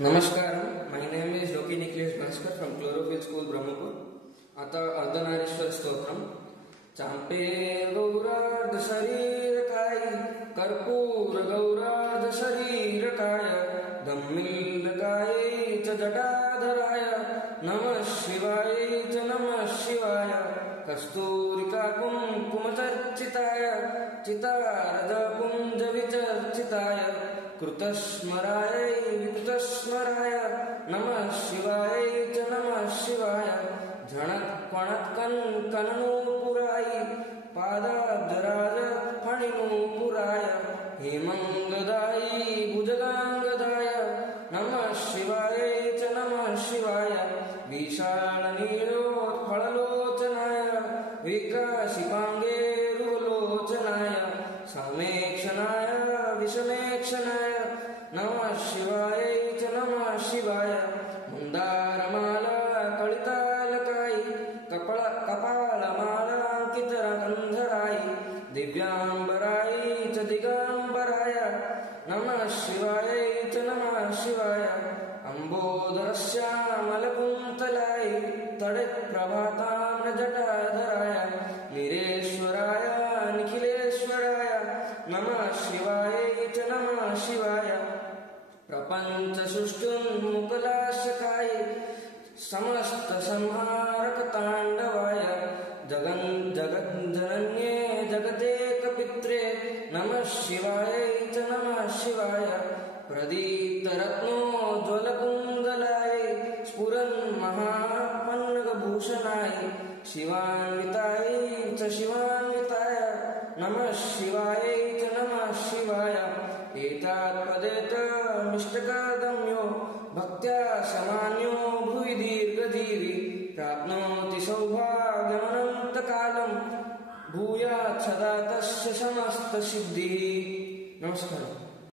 Namaskaram, my name is Loki Nikhlesh Bhaskar from Chlorophyll School, Brahmapur. Atha Ardhanarishwar Stotram. Champe Gaurad Sharirkai, Karpur Gaurad Sharirkaya, Dhammil Lagaye Chadadadharaya, Namah Shivaya Namah Shivaya, Kasturika Kumkumacharchitaya, Chitarada Kunja Vicharchitaya, कृतस्मराय विकृतस्मराय नमः शिवाय च नमः शिवाय झणत पणत कन कननूपुराय पादाब्जराज फणिनूपुराय हेमंगदाय भुजगांगदाय नमः शिवाय च नमः शिवाय विशालनीलोत्फललोचनाय विकासिकांगेरुलोचनाय समेक्षणाय विषमेक्षणाय नमः शिवाय च नमः शिवाय मुंदारमाला कलितालकाय कपालमालांकितरगंधराय दिव्यांबराय च दिगंबराय नमः शिवाय च नमः शिवाय अंबोदरश्यामलकुंतलाय तडित्प्रभाताम्रजटाधराय निरेश्वराय निखिलेश्वराय नमः शिवाय च नमः शिवाय प्रपंचसृष्टुन्मुकुलाशकाय समस्तसंहारकताण्डवाय जगज्जनन्ये जगदेकपित्रे नमः शिवाय च नमः शिवाय प्रदीप्तरत्नोज्ज्वलकुण्डलाय स्फुरन्महापन्नगभूषणाय शिवान्विताय च शिवान्विताय नमः शिवाय च नमः शिवाय एतात्पदेतमिष्टकादम्यो भक्त्या समान्यो भुवि दीर्घजीवी प्राप्नोति सौभाग्यमनन्तकालं भूयात् सदा तस्य समस्तसिद्धिः। नमस्कारः।